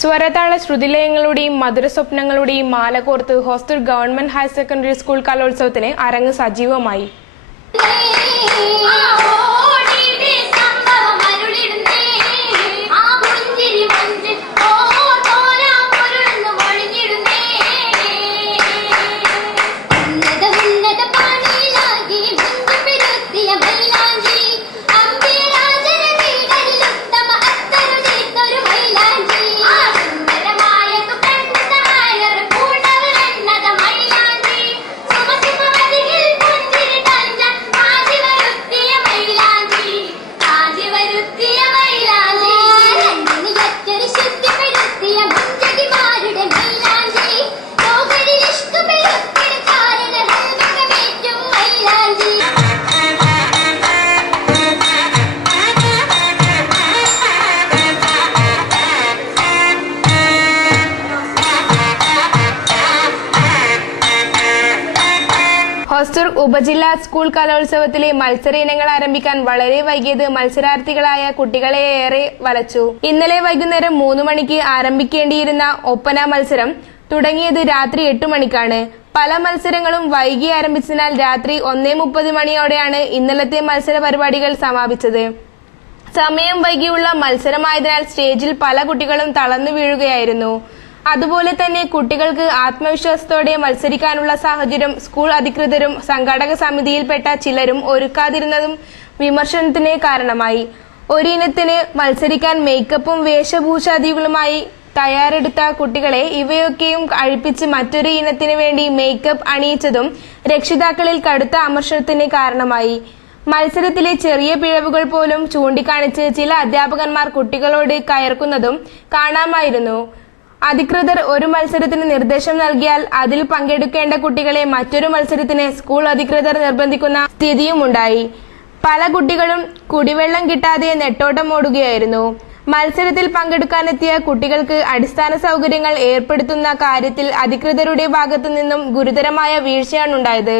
സ്വരതാള ശ്രുതിലയങ്ങളുടെയും മധുരസ്വപ്നങ്ങളുടെയും മാല കോർത്ത് hostel government higher secondary school കലോത്സവത്തിന് അരങ്ങ് സജീവമായി. ഹോസ്റ്റർ ഉപജില്ലാ സ്കൂൾ കലോത്സവത്തിലെ മത്സര ഇനങ്ങൾ ആരംഭിക്കാൻ വളരെ വൈകിയത് മത്സരാർത്ഥികളായ കുട്ടികളെ ഏറെ വലച്ചു. ഇന്നലെ വൈകുന്നേരം 3 മണിക്ക് ആരംഭിക്കേണ്ടിയിരുന്ന ഒപ്പന മത്സരം തുടങ്ങിയത് രാത്രി 8 മണിക്കാണ്. പല മത്സരങ്ങളും വൈകി ആരംഭിച്ചതിനാൽ രാത്രി 1:30 മണിയോടെയാണ് ഇന്നലത്തെ മത്സര പരിപാടികൾ സമാപിച്ചത്. സമയം വൈകിയുള്ള മത്സരമായതിനാൽ സ്റ്റേജിൽ പല കുട്ടികളും തളർന്നു വീഴുകയായിരുന്നു. അതുപോലെ തന്നെ കുട്ടികൾക്ക് ആത്മവിശ്വാസത്തോടെ മത്സരിക്കാനുള്ള സാഹചര്യം സ്കൂൾ അധികൃതരും സംഘാടക സമിതിയിൽപ്പെട്ട ചിലരും ഒരുക്കാതിരുന്നതും വിമർശനത്തിന് കാരണമായി. ഒരിനത്തിന് മത്സരിക്കാൻ മേക്കപ്പും വേഷഭൂഷാദികളുമായി തയ്യാറെടുത്ത കുട്ടികളെ ഇവയൊക്കെയും അഴിപ്പിച്ച് മറ്റൊരു ഇനത്തിന് വേണ്ടി മേക്കപ്പ് അണിയിച്ചതും രക്ഷിതാക്കളിൽ കടുത്ത അമർഷത്തിന് കാരണമായി. മത്സരത്തിലെ ചെറിയ പിഴവുകൾ പോലും ചൂണ്ടിക്കാണിച്ച് ചില അധ്യാപകന്മാർ കുട്ടികളോട് കയർക്കുന്നതും കാണാമായിരുന്നു. അധികൃതർ ഒരു മത്സരത്തിന് നിർദ്ദേശം നൽകിയാൽ അതിൽ പങ്കെടുക്കേണ്ട കുട്ടികളെ മറ്റൊരു മത്സരത്തിന് സ്കൂൾ അധികൃതർ നിർബന്ധിക്കുന്ന സ്ഥിതിയുമുണ്ടായി. പല കുട്ടികളും കുടിവെള്ളം കിട്ടാതെ നെട്ടോട്ടമോടുകയായിരുന്നു. മത്സരത്തിൽ പങ്കെടുക്കാനെത്തിയ കുട്ടികൾക്ക് അടിസ്ഥാന സൗകര്യങ്ങൾ ഏർപ്പെടുത്തുന്ന കാര്യത്തിൽ അധികൃതരുടെ ഭാഗത്തു നിന്നും ഗുരുതരമായ വീഴ്ചയാണുണ്ടായത്.